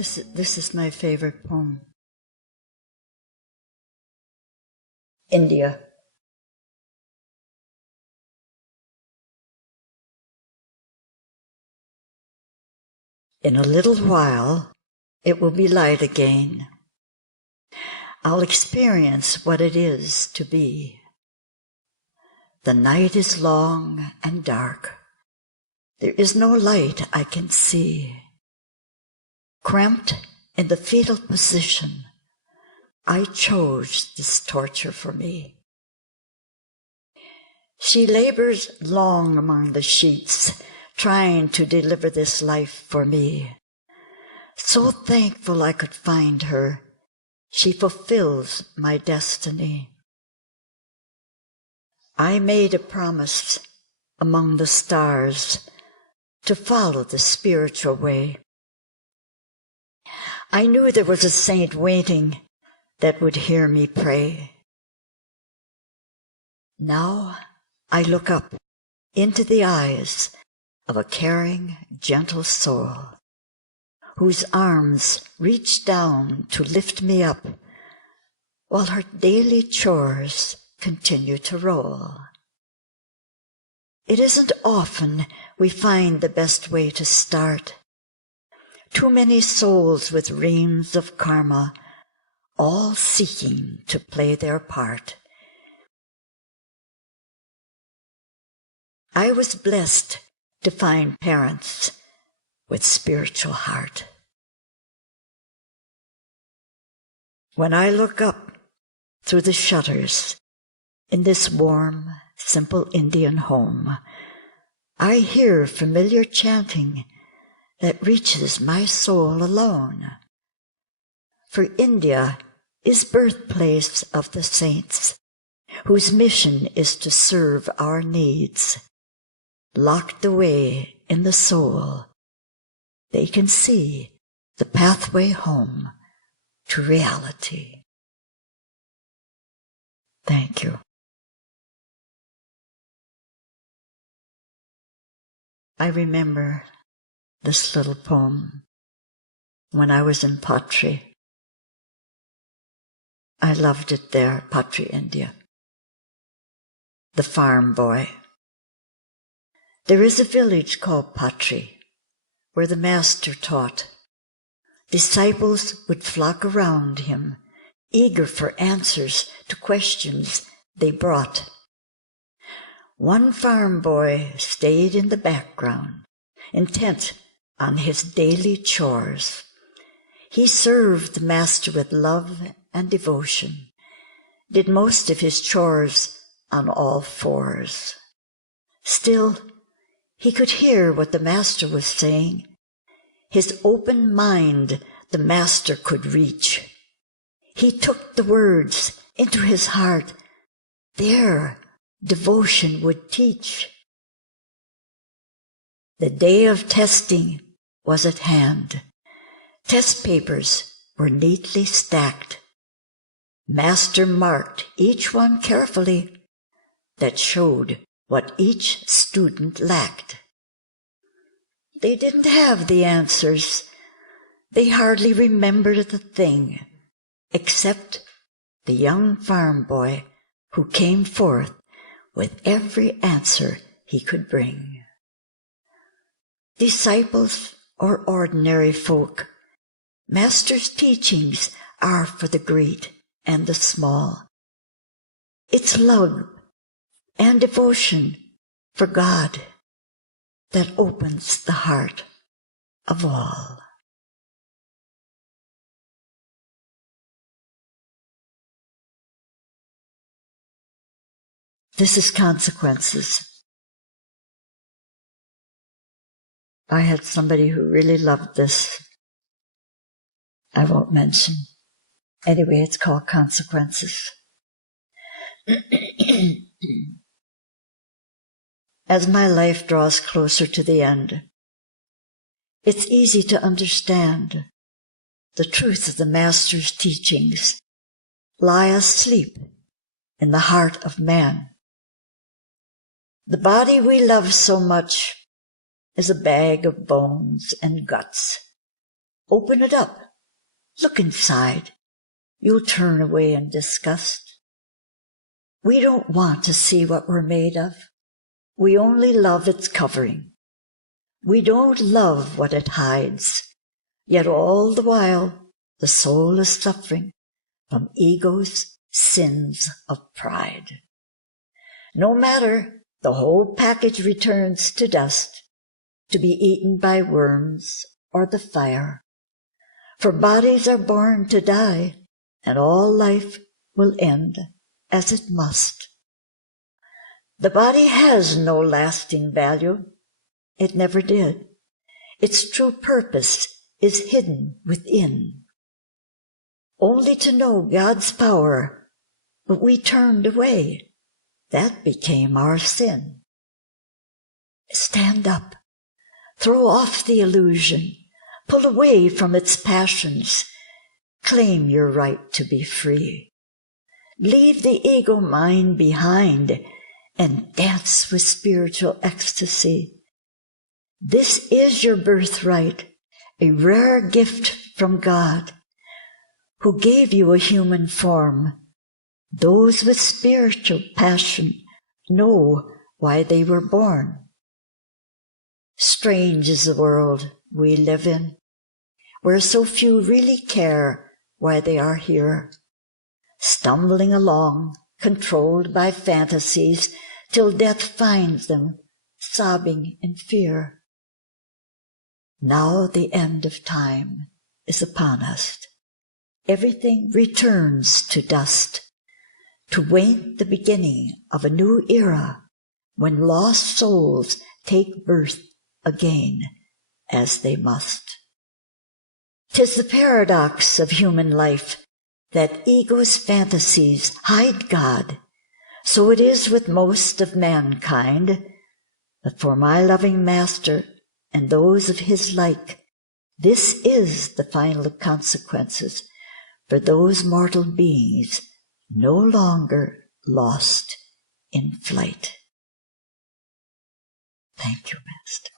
This is my favorite poem. India. In a little while, it will be light again. I'll experience what it is to be. The night is long and dark. There is no light I can see. Cramped in the fetal position, I chose this torture for me. She labors long among the sheets, trying to deliver this life for me. So thankful I could find her, she fulfills my destiny. I made a promise among the stars to follow the spiritual way. I knew there was a saint waiting that would hear me pray. Now I look up into the eyes of a caring, gentle soul, whose arms reach down to lift me up while her daily chores continue to roll. It isn't often we find the best way to start. Too many souls with reams of karma, all seeking to play their part. I was blessed to find parents with spiritual heart. When I look up through the shutters in this warm, simple Indian home, I hear familiar chanting that reaches my soul alone. For India is birthplace of the saints, whose mission is to serve our needs. Locked away in the soul, they can see the pathway home to reality. Thank you. I remember this little poem when I was in Patri. I loved it there, Patri, India. The farm boy. There is a village called Patri, where the master taught. Disciples would flock around him, eager for answers to questions they brought. One farm boy stayed in the background, intent on his daily chores. He served the master with love and devotion, did most of his chores on all fours. Still, he could hear what the master was saying. His open mind the master could reach. He took the words into his heart. There, devotion would teach. The day of testing was at hand. Test papers were neatly stacked. Master marked each one carefully. That showed what each student lacked. They didn't have the answers. They hardly remembered the thing, except the young farm boy who came forth with every answer he could bring. Disciples or ordinary folk, Master's teachings are for the great and the small. It's love and devotion for God that opens the heart of all. This is Consequences. I had somebody who really loved this. I won't mention. Anyway, it's called Consequences. As my life draws closer to the end, it's easy to understand the truth of the Master's teachings lie asleep in the heart of man. The body we love so much is a bag of bones and guts, Open it up. Look inside. You'll turn away in disgust. We don't want to see what we're made of. We only love its covering. We don't love what it hides. Yet all the while, the soul is suffering from ego's sins of pride. No matter, the whole package returns to dust, to be eaten by worms or the fire. For bodies are born to die, and all life will end as it must. The body has no lasting value. It never did. Its true purpose is hidden within. Only to know God's power, but we turned away. That became our sin. Stand up. Throw off the illusion. Pull away from its passions. Claim your right to be free. Leave the ego mind behind and dance with spiritual ecstasy. This is your birthright, a rare gift from God, who gave you a human form. Those with spiritual passion know why they were born. Strange is the world we live in, where so few really care why they are here, stumbling along, controlled by fantasies, till death finds them, sobbing in fear. Now the end of time is upon us. Everything returns to dust, to wait the beginning of a new era, when lost souls take birth again, as they must. 'Tis the paradox of human life, that ego's fantasies hide God. So it is with most of mankind. But for my loving Master and those of his like, this is the final consequences for those mortal beings no longer lost in flight. Thank you, Master.